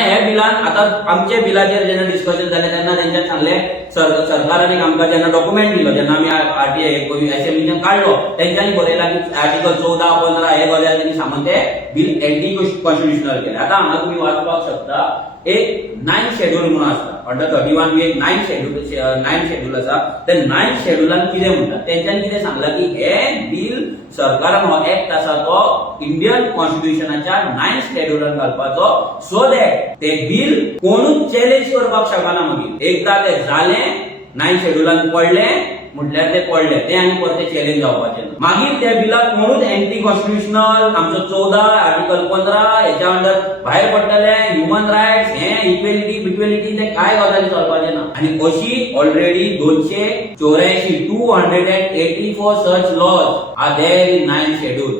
हे बिलान आता आमच्या बिलाचेर जेन्ना डिस्कशन जालें तेन्ना तेंच्यान सांगलें सरकारान एक आमकां जेन्ना डॉक्युमेंट दिलो जेन्ना आमी आरटीआय असेंब्लीच्यान काढलो तेंच्यांनी बरयला की आर्टिकल 14, 15 हे गजाल तेंनी सांगून ते बिल एंटी कॉन्स्टिट्युशनल केले. आता हांगा तुम्ही वाचपाक शकता एक 9th शेड्यूल म्हणून आसता अंडर 31 बी एक 9th शेड्यूल आसा. ते 9th शेड्यूलान कितें म्हणटा तेंच्यांनी कितें सांगला की हे बिल सरकारान हो एक्ट आसा तो इंडियन कॉन्स्टिट्युशनाच्या 9th शेड्यूलान घालपाचो सो दॅट ते बिल कोणूच चॅलेंज करपाक शकना. मागीर एकदा ते जालें 9th शेड्यूलान पडलें म्हटल्यार ते पडले ते आनी परते चॅलेंज जावपाचे ना. मागीर त्या बिलाक कोणूच एंटी कॉन्स्टिट्युशनल आमचो 14 आर्टिकल 15 हेच्या अंडर भायर पडटले ह्युमन रायट्स हे इक्वेलिटी ते काय गजाली चलपाचे ना. आनी अशी already 284 284 such laws are there in 9th schedule.